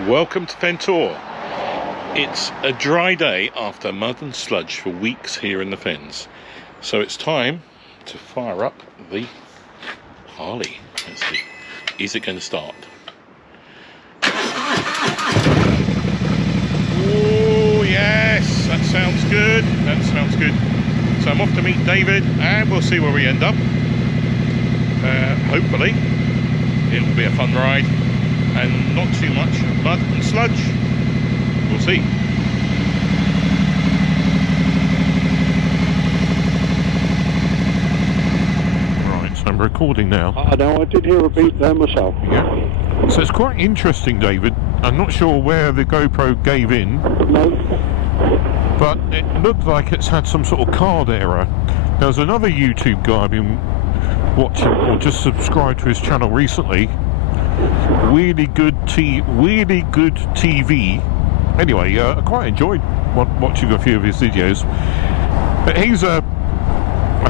Welcome to Fen Tour. It's a dry day after mud and sludge for weeks here in the Fens. So it's time to fire up the Harley. Let's see. Is it going to start? Oh yes, that sounds good. That sounds good. So I'm off to meet David and we'll see where we end up. Hopefully it'll be a fun ride and not too much mud and sludge. We'll see. Right, so I'm recording now. I know, I did hear a beat there myself. Yeah. So it's quite interesting, David. I'm not sure where the GoPro gave in. No. But it looked like it's had some sort of card error. There's another YouTube guy I've been watching, or just subscribed to his channel recently. Really good TV. Anyway, I quite enjoyed watching a few of his videos. But he's I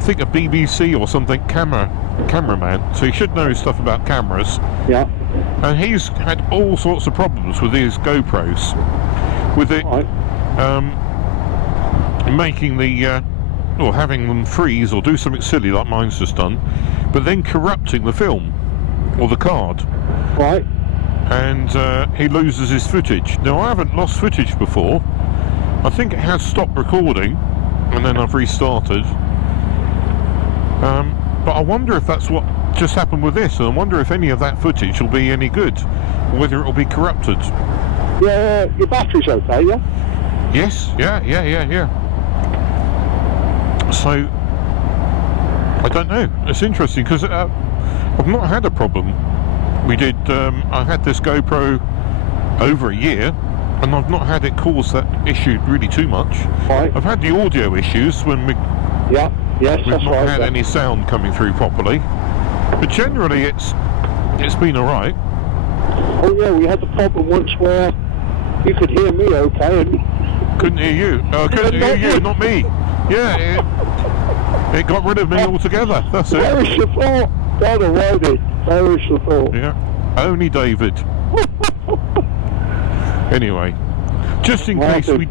think a BBC or something cameraman, so he should know his stuff about cameras. Yeah. And he's had all sorts of problems with his GoPros, with it making the or having them freeze or do something silly like mine's just done, but then corrupting the film or the card. Right. And he loses his footage. Now, I haven't lost footage before. I think it has stopped recording and then I've restarted. But I wonder if that's what just happened with this, and I wonder if any of that footage will be any good, or whether it will be corrupted. Yeah, your battery's okay, yeah? Yes, yeah. So, I don't know. It's interesting because I've not had a problem. I had this GoPro over a year, and I've not had it cause that issue really too much. Right. I've had the audio issues when we've not had any sound coming through properly, but generally it's been alright. Oh yeah, we had the problem once where you could hear me okay and couldn't hear you. Couldn't hear you, not me. Yeah, it got rid of me altogether. That's it. Very support. God almighty. Very support. Yeah, only David. Anyway, just in case we...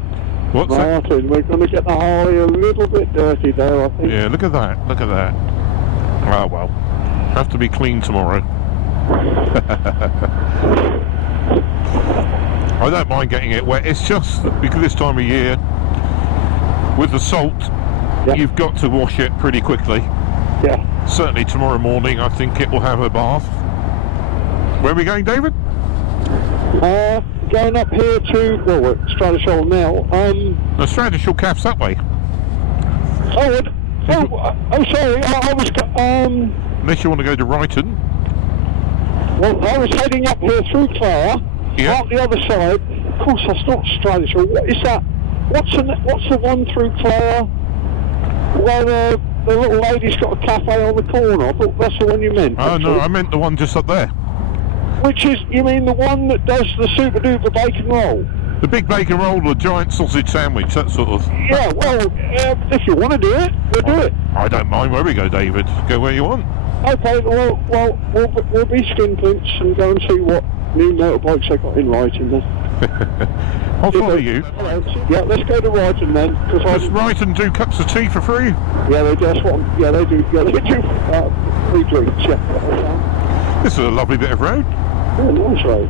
What's Martin, that? we're going to get the Harley a little bit dirty there, I think. Yeah, look at that. Oh well, have to be clean tomorrow. I don't mind getting it wet. It's just because this time of year, with the salt, you've got to wash it pretty quickly. Yeah. Certainly tomorrow morning, I think it will have a bath. Where are we going, David? Going up here to, well, we're at Stradishall now. The Stradishall Cafe's that way. Oh, sorry, I was, Unless you want to go to Reiten. well, I was heading up here through Clara, out the other side. Of course, that's not Stradishall. What is that? What's the one through Clara where the little lady's got a cafe on the corner? I thought that's the one you meant. Oh no, I meant the one just up there. Which is, you mean the one that does the super duper bacon roll? The big bacon roll, the giant sausage sandwich, that sort of... Yeah, well, if you want to do it, we'll do it. I don't mind where we go, David. Go where you want. Okay, well, we'll be skinflints and go and see what new motorbikes they got in Reiten then. I'll follow you. Yeah, let's go to Reiten then. Does Reiten do cups of tea for free? Yeah, they do. Yeah, they do. Yeah, they do. Free drinks. Yeah. This is a lovely bit of road. Yeah, nice road.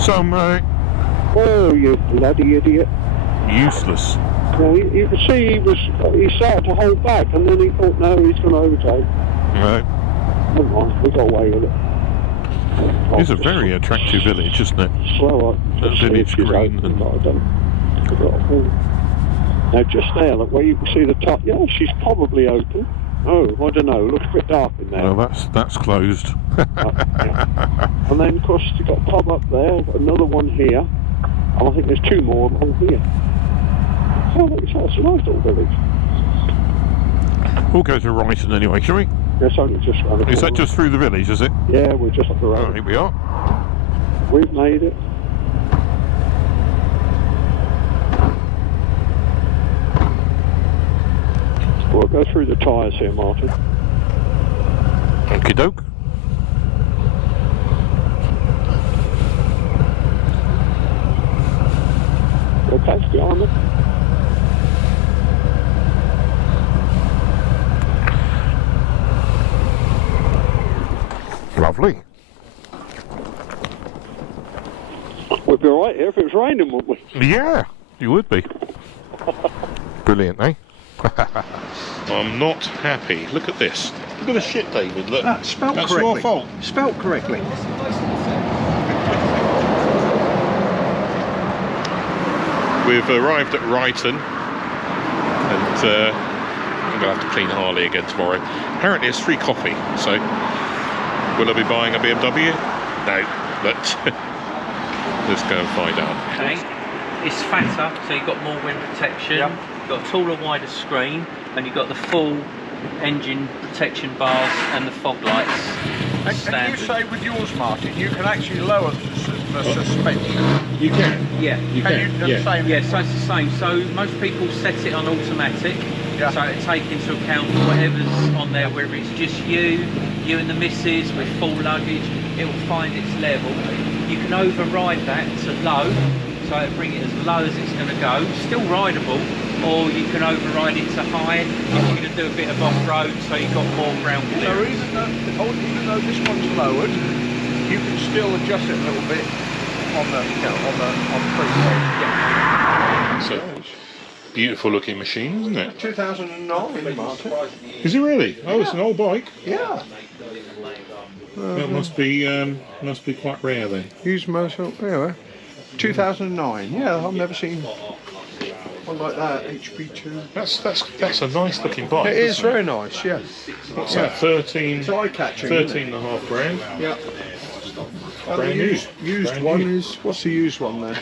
So, oh, you bloody idiot! Useless. Well, you could see he started to hold back, and then he thought, no, he's going to overtake. Right. Never mind, we got away with it. It's a very attractive village, isn't it? Well, the village green. And now just there, look where you can see the top. Yeah, she's probably open. Oh, I don't know. Looks a bit dark in there. Well, that's closed. Yeah. And then, of course, you've got a pub up there, another one here, and I think there's two more along here. Oh, look, it's a nice little village. We'll go to Reiten anyway, shall we? Yes, only just around the corner. Is that just through the village, is it? Yeah, we're just up the road. Oh, here we are. We've made it. We'll go through the tyres here, Martin. Okie doke. Okay, behind them. Lovely. We'd be right here if it was raining, wouldn't we? Yeah, you would be. Brilliant, eh? I'm not happy. Look at this. Look at the shit, David. Look. Spelt That's correctly. your fault. Spelt correctly. We've arrived at Reiten, and I'm going to have to clean Harley again tomorrow. Apparently it's free coffee, so will I be buying a BMW? No, but let's go and find out. Okay, it's fatter, so you've got more wind protection, you've got a taller, wider screen, and you've got the full engine protection bars and the fog lights. And you say with yours, Martin, you can actually lower the suspension. You can? Yeah. You Can can? you do the same? Yeah, so it's the same. So most people set it on automatic, Yeah. so it take into account whatever's on there, whether it's just you and the missus with full luggage, it will find its level. You can override that to low, so it'll bring it as low as it's going to go, still rideable, or you can override it to high if you're going to do a bit of off-road, so you've got more ground So clearance. even though this one's lowered, you can still adjust it a little bit on the pre-roll. So, beautiful looking machine, isn't it? 2009, Martin. Is it really? Oh, it's an old bike. Yeah. That must be quite rare then. Used motor. Anyway, 2009. Yeah, I've never seen one like that. HP2. That's a nice looking bike. It is isn't very nice. Yeah. What's that? 13. It's eye-catching. 13.5 grand. Yeah. Brand new. Used Brand one new. is, what's the used one then?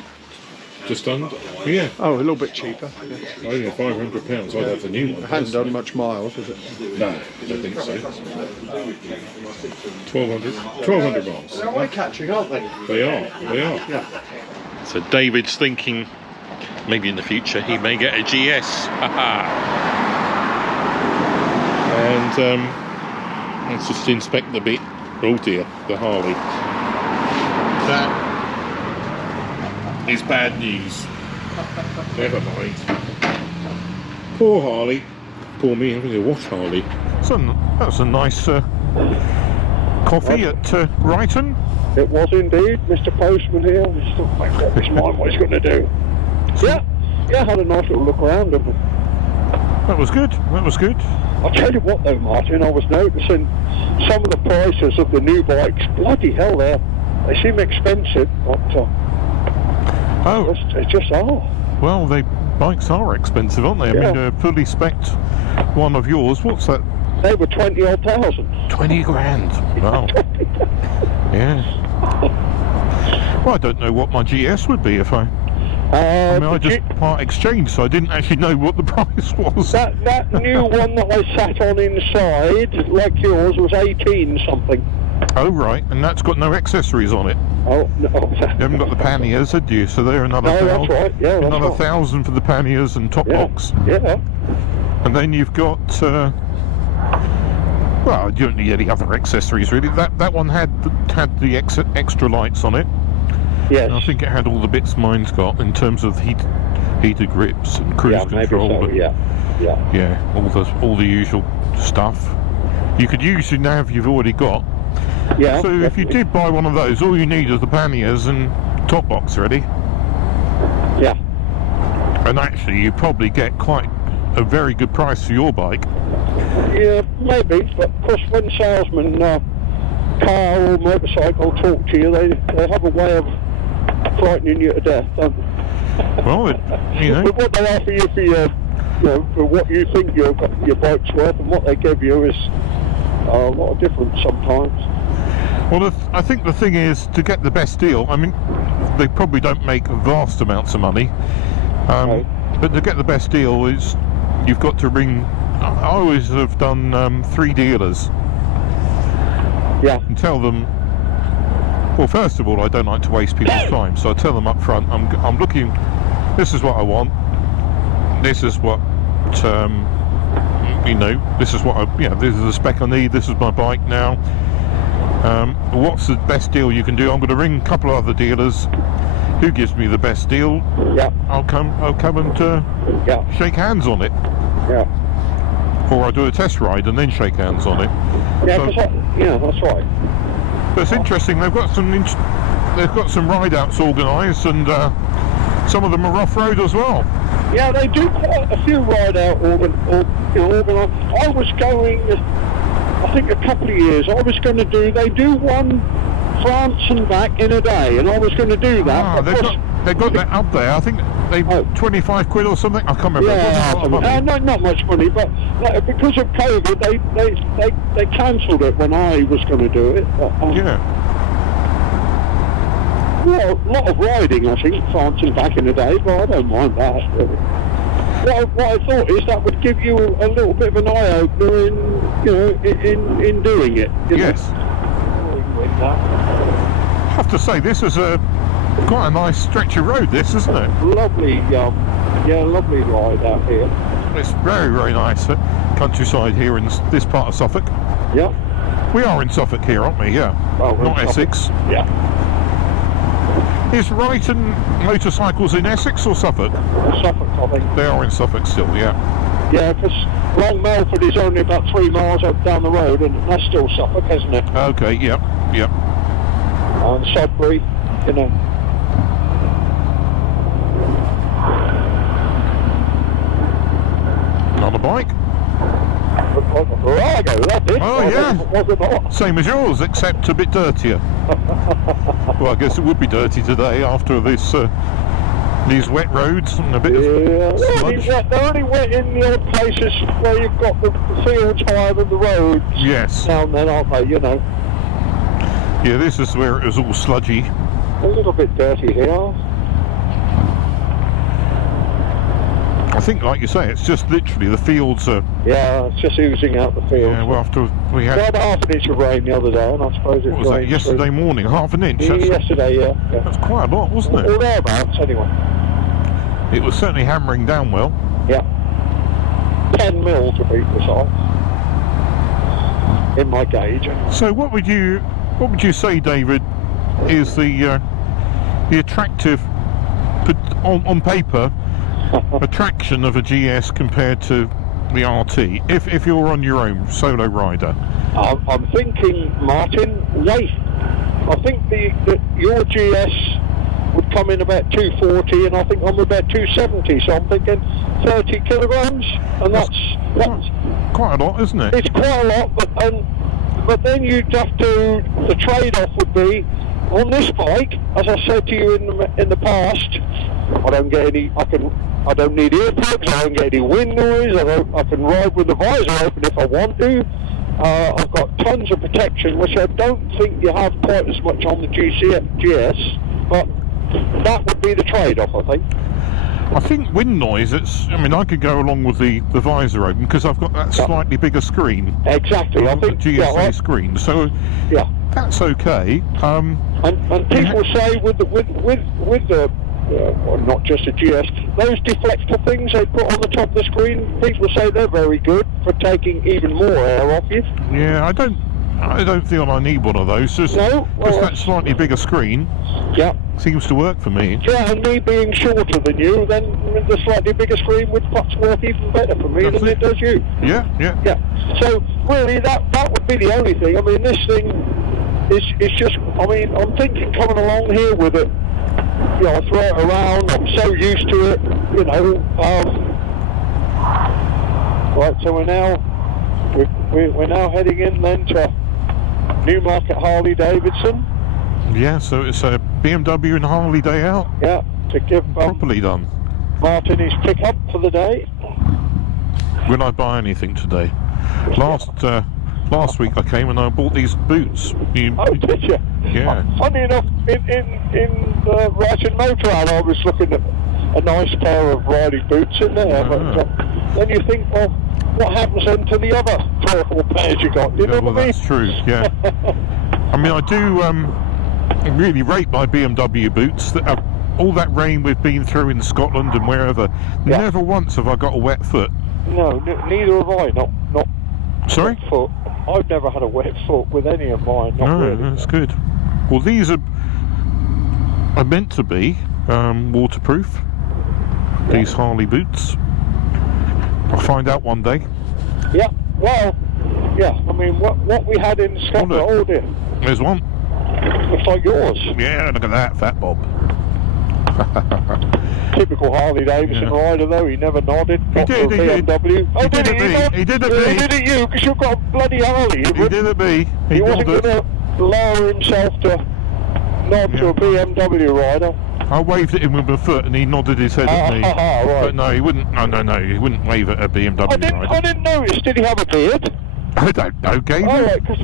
Just under. Yeah. Oh, a little bit cheaper. Yeah. Only £500. I'd have the new one. It hasn't done much miles, has it? No, I don't think so. 1200 miles. They're eye-catching, aren't they? They are. Yeah. So David's thinking maybe in the future he may get a GS. And let's just inspect the bit. Oh dear, the Harley. That is bad news. Never mind. Poor Harley. Poor me having to watch Harley. So that's a nice coffee at Reiten. It was indeed, Mr. Postman here. He's still making up his mind what he's going to do. Yeah, had a nice little look around, didn't we? That was good. I'll tell you what though, Martin, I was noticing some of the prices of the new bikes. Bloody hell, they seem expensive, but it's just Well, bikes are expensive, aren't they? I Yeah. mean, a fully spec'd one of yours, what's that? they were 20-odd thousand. 20 grand. Wow. Yeah. Well, I don't know what my GS would be if I The just part exchanged, so I didn't actually know what the price was. That new one that I sat on inside, like yours, was 18 something. Oh, right, and that's got no accessories on it. Oh no, You haven't got the panniers, had you? So they're another no, that's right. Yeah, that's another right. 1,000 for the panniers and top box. Yeah. And then you've got well, you don't need any other accessories really. That one had the extra lights on it. Yes. I think it had all the bits mine's got in terms of heated grips and cruise control. Maybe so. But yeah, all the usual stuff. You could use your nav you've already got. Yeah. So if you did buy one of those, all you need is the panniers and top box ready. Yeah. And actually, you probably get quite a very good price for your bike. Yeah, maybe. But of course, when salesmen, car or motorcycle, talk to you, they have a way of frightening you to death, don't they? Well, But what they offer you for your, for what you think your bike's worth and what they give you is a lot of difference sometimes. Well, I think the thing is to get the best deal. I mean, they probably don't make vast amounts of money, but to get the best deal is you've got to ring. I always have done 3 dealers. Yeah. And tell them. Well, first of all, I don't like to waste people's time, so I tell them up front. I'm looking. This is what I want. This is what. This is what this is the spec I need. This is my bike now. What's the best deal you can do? I'm going to ring a couple of other dealers. who gives me the best deal, Yeah. I'll come and Yeah. shake hands on it, Yeah. or I do a test ride and then shake hands on it. Yeah, So- that's right. But it's interesting. They've got some ride outs organised, and some of them are off road as well. Yeah, they do quite a few ride out organised. I was going, I think a couple of years, they do one France and back in a day, and I was going to do that. Ah, they've got that up there. I think they 25 quid or something. I can't remember. It wasn't a lot of money. No, not much money, but because of COVID, they cancelled it when I was going to do it. But, Yeah. well, a lot of riding, I think, France and back in a day, but I don't mind that. Really. What I thought is that would give you a little bit of an eye opener in doing it. Yes. I have to say, this is quite a nice stretch of road, this, isn't it? Lovely, lovely ride out here. It's very, very nice countryside here in this part of Suffolk. Yeah. We are in Suffolk here, aren't we? Yeah. Oh, we're in Not Suffolk. Essex. Yeah. Is Reiten Motorcycles in Essex or Suffolk? Suffolk, I think. They are in Suffolk still, yeah. Yeah, because Long Melford is only about 3 miles up down the road, and that's still Suffolk, isn't it? Okay, yep. And Sudbury, On a bike? Looks like a Virago, that did. Oh, yeah. Was it not? Same as yours, except a bit dirtier. Well, I guess it would be dirty today after this these wet roads and a bit of sludge. They're only wet in the odd places where you've got the fields higher than the roads. Yes. Down then, aren't they, Yeah, this is where it was all sludgy. A little bit dirty here. I think, like you say, it's just literally the fields are... Yeah, it's just oozing out the fields. Yeah, well, after we We had... had half an inch of rain the other day, and I suppose it What was that, rained yesterday morning? Half an inch? That's, yesterday, yeah. that's quite a lot, wasn't it? Or thereabouts, anyway. It was certainly hammering down well. Yeah. 10 mil to be precise. In my gauge. So what would you say, David, is the attractive, on paper, attraction of a GS compared to the RT, if you're on your own solo rider? I'm thinking, Martin, weight. I think your GS would come in about 240, and I think I'm about 270, so I'm thinking 30 kilograms, and that's quite a lot, isn't it? it's quite a lot, but then you'd have to, the trade-off would be, on this bike, as I said to you in the past, I don't need earplugs, I don't get any wind noise, I can ride with the visor open if I want to. I've got tons of protection, which I don't think you have quite as much on the GS, but that would be the trade-off, I think. I think wind noise, I could go along with the visor open because I've got that slightly bigger screen. Exactly, I think, the GSA screen, so yeah, that's okay. And people say with the well, not just a GS, those deflector things they put on the top of the screen, people say they're very good for taking even more air off you. Yeah, I don't feel I need one of those. Just that slightly bigger screen. Yeah. Seems to work for me. Yeah, and me being shorter than you, then the slightly bigger screen would perhaps work even better for me than it does you. Yeah. So really, that would be the only thing. I mean, this thing is just. I mean, I'm thinking coming along here with it. I throw it around. I'm so used to it. Right, so we're now heading in then to Newmarket Harley Davidson. Yeah, so it's a BMW and Harley day out. Yeah, to give properly done. Martin his pick up for the day. Will I buy anything today? Last week I came and I bought these boots. Did you? Yeah. Funny enough, in Reiten Motorrad I was looking at a nice pair of riding boots in there, but then you think, well, what happens then to the other 3 or 4 pairs you got? You know what I mean? That's true, yeah. I mean, I do really rate my BMW boots. All that rain we've been through in Scotland and wherever, never once have I got a wet foot. No, neither have I. Not Sorry? wet foot. I've never had a wet foot with any of mine. Not really. That's good. Well, these are are meant to be waterproof. These Harley boots. I'll find out one day. Yeah, well, yeah, I mean, what we had in Scotland, oh dear. There's one. Looks like yours. Yeah, look at that, Fat Bob. Typical Harley Davidson rider, though. He never nodded. He did, he did. BMW. Oh, He did at me. He did at me. He did at you, because you've got a bloody Harley. He did at me. He wasn't going to lower himself to nod to a BMW rider. I waved at him with my foot and he nodded his head at me. Right. But no, he wouldn't. No, he wouldn't wave at a BMW rider. I didn't notice. Did he have a beard? I don't know, Gabriel. Oh, right, because,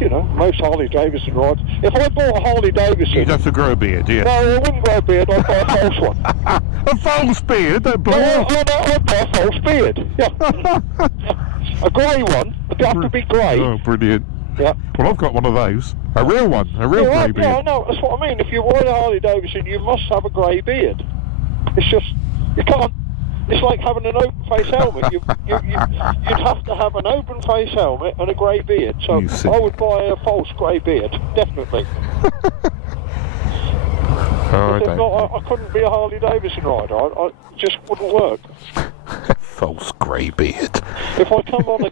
you know, most Harley Davidson riders. If I bought a Harley Davidson... You'd have to grow a beard, yeah. No, I wouldn't grow a beard. I'd buy a false one. A false beard? Don't buy I'd buy a false beard. Yeah. A grey one. It'd have to be grey. Oh, brilliant. Yeah. Well, I've got one of those. A real one. A real grey beard. Yeah, I know. That's what I mean. If you ride a Harley Davidson, you must have a grey beard. It's just... You can't... It's like having an open face helmet. You'd have to have an open face helmet and a grey beard. So I would buy a false grey beard, definitely. I couldn't be a Harley Davidson rider. I just wouldn't work. False grey beard. If I come on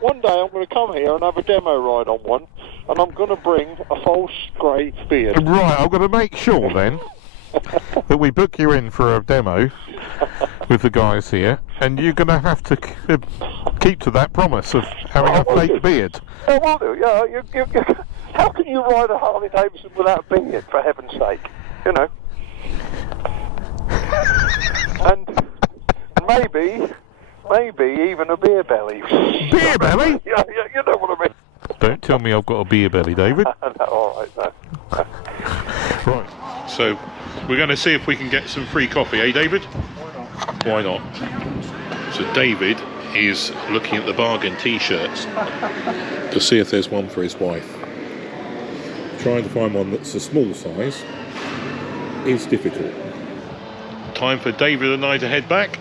one day I'm going to come here and have a demo ride on one, and I'm going to bring a false grey beard. Right, I'm going to make sure then that we book you in for a demo with the guys here, and you're going to have to keep to that promise of having a fake beard. I will do, yeah. How can you ride a Harley Davidson without a beard, for heaven's sake? You know. and maybe even a beer belly. Beer belly? Yeah, you know what I mean. Don't tell me I've got a beer belly, David. No, all right, no. Right, so we're going to see if we can get some free coffee, eh, David? Why not? So David is looking at the bargain t-shirts to see if there's one for his wife. Trying to find one that's a small size is difficult. Time for David and I to head back.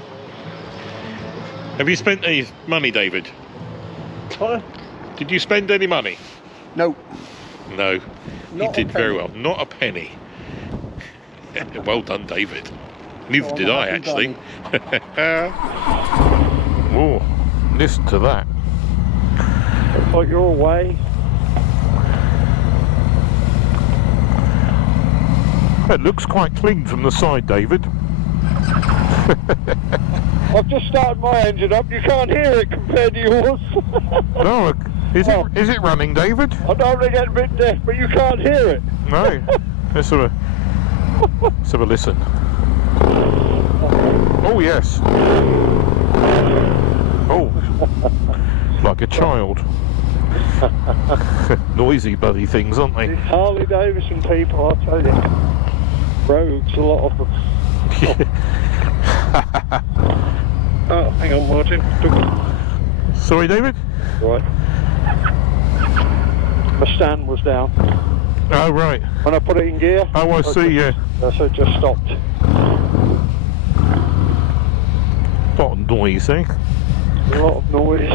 Have you spent any money, David? What? Did you spend any money? No. No. You did very well. Not a penny. Well done, David. Neither did I, actually. Oh, listen to that. Looks like you're away. It looks quite clean from the side, David. I've just started my engine up. You can't hear it compared to yours. No, is it running, David? I don't really get a bit deaf, but you can't hear it. No. Let's have a listen. Oh yes. Oh, like a child. Noisy bloody things, aren't they? These Harley Davidson people, I tell you. Rogues, a lot of them. Oh, hang on, Martin. Sorry, David? Right. The stand was down. Oh, right. When I put it in gear. Oh, I see, yeah. So it just stopped. A lot of noise, eh? A lot of noise.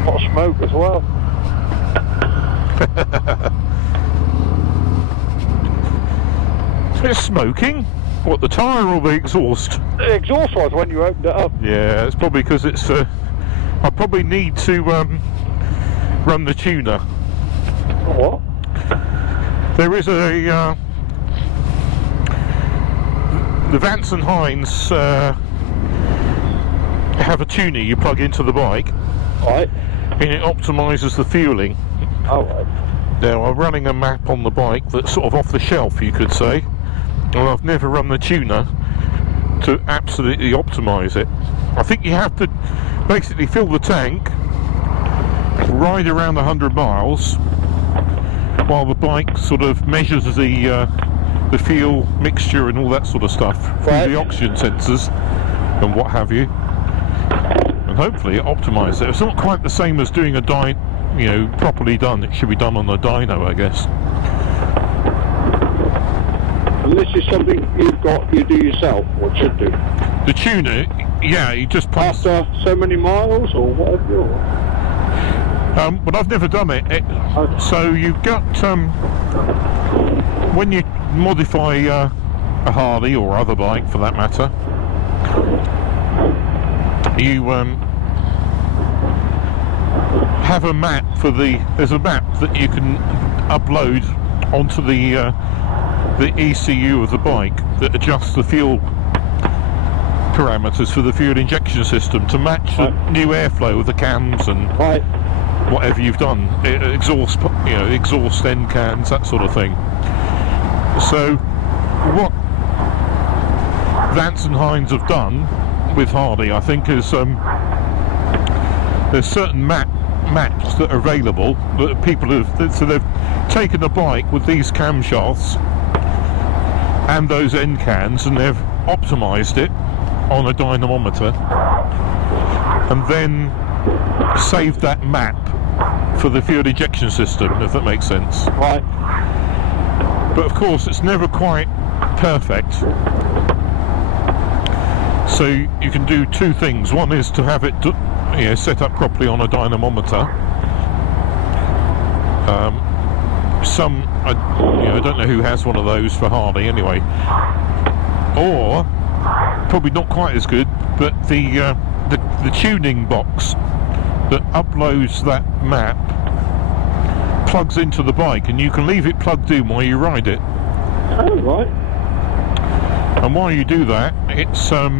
A lot of smoke as well. It's smoking? What, the tyre or the exhaust? The exhaust was when you opened it up. Yeah, it's probably because it's... I probably need to run the tuner. What? There is a... the Vance and Hines have a tuner you plug into the bike. Right. And it optimises the fueling. Oh, right. Now, I'm running a map on the bike that's sort of off the shelf, you could say. And I've never run the tuner to absolutely optimise it. I think you have to basically fill the tank, ride around 100 miles, while the bike sort of measures the fuel mixture and all that sort of stuff through the oxygen sensors and what have you. And hopefully it optimises it. It's not quite the same as doing a properly done. It should be done on a dyno, I guess. This this is something you do yourself, or should do? The tuner, yeah, you just pumps. After so many miles, or whatever? But I've never done it. So you've got when you modify a Harley or other bike for that matter, you have a map for there's a map that you can upload onto the ECU of the bike that adjusts the fuel parameters for the fuel injection system to match the new airflow of the cans and whatever you've done, exhaust end cans, that sort of thing. So what Vance and Hines have done with Harley, I think, is there's certain maps that are available that people have, so they've taken a bike with these camshafts and those end cans and they've optimized it on a dynamometer and then saved that map for the fuel injection system, if that makes sense. Right. But of course it's never quite perfect, so you can do two things. One is to have it set up properly on a dynamometer. I don't know who has one of those for Harley anyway, or probably not quite as good, but the tuning box that uploads that map plugs into the bike and you can leave it plugged in while you ride it. Oh, right. And while you do that, it sort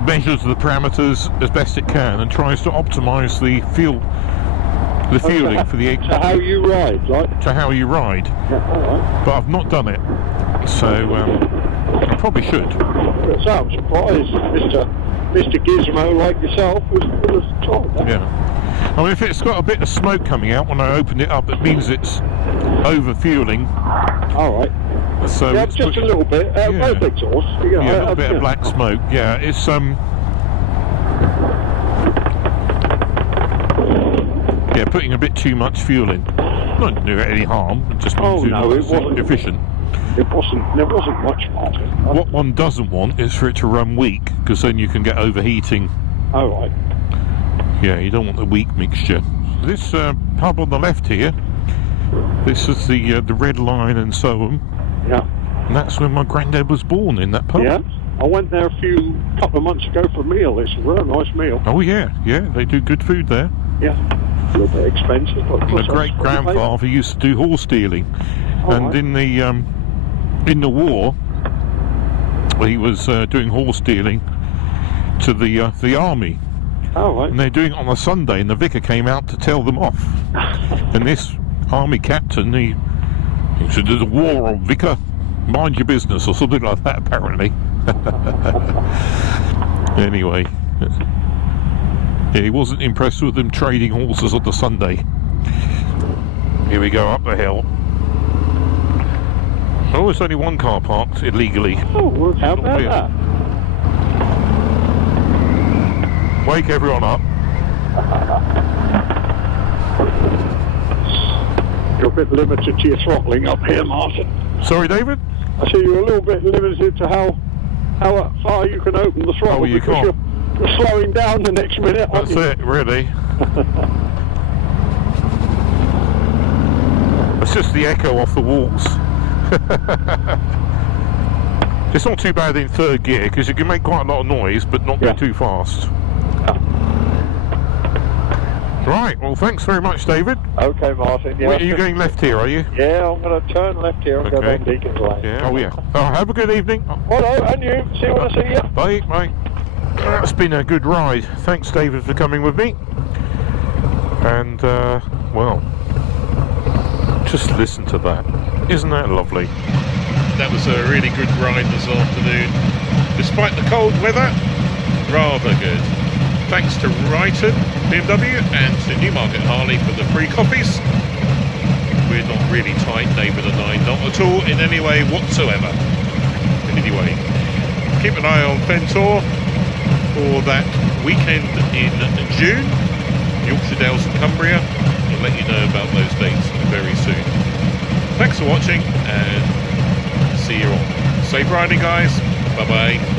of measures the parameters as best it can and tries to optimise the fueling for the. To how you ride, right? To how you ride. Yeah, all right. But I've not done it, so I probably should. So I'm surprised, Mr. Gizmo like yourself has tried that. Yeah. I mean, if it's got a bit of smoke coming out when I open it up, it means it's over fueling. All right. So yeah, just a little bit. Both exhausts. Yeah, a little bit of black smoke. Yeah, it's putting a bit too much fuel in. Not do it any harm. It just means it wasn't efficient. There wasn't much margin. What one doesn't want is for it to run weak, because then you can get overheating. Oh, right. Yeah, you don't want the weak mixture. This pub on the left here, this is the Red Lion and so on. Yeah. And that's when my granddad was born, in that pub. Yeah. I went there a couple of months ago for a meal. It's a real nice meal. Oh yeah, they do good food there. Yeah. A little bit expensive, but my great grandfather used to do horse dealing, and right. In the war, he was doing horse dealing to the army. Oh, right. And they're doing it on a Sunday, and the vicar came out to tell them off. And this army captain, he said, "There's a war on, vicar. Mind your business," or something like that, apparently. Anyway, yeah, he wasn't impressed with them trading horses on the Sunday. Here we go up the hill. Oh, there's only one car parked illegally. Oh, well, how about that? Wake everyone up. You're a bit limited to your throttling up here, Martin. Sorry, David? I see you're a little bit limited to how far you can open the throttle. Oh, you because can't. You're slowing down the next minute, aren't That's you? it, really. It's just the echo off the walls. It's not too bad in third gear, because you can make quite a lot of noise, but not go too fast. Right, well, thanks very much, David. Okay, Martin. Yeah. Wait, are you going left here, are you? Yeah, I'm going to turn left here and go down Deacon's Lane. Yeah. Oh, yeah. Oh, have a good evening. Hello, and you. See you when I see you. Bye, bye. It's been a good ride. Thanks, David, for coming with me. And, well, just listen to that. Isn't that lovely? That was a really good ride this afternoon. Despite the cold weather, rather good. Thanks to Reiten BMW and to Newmarket Harley for the free copies. We're not really tight, David and I, not at all in any way whatsoever. Anyway, keep an eye on Fen Tour for that weekend in June, Yorkshire Dales and Cumbria. I'll let you know about those dates very soon. Thanks. thanks for watching, and see you all. Safe riding, guys. Bye bye.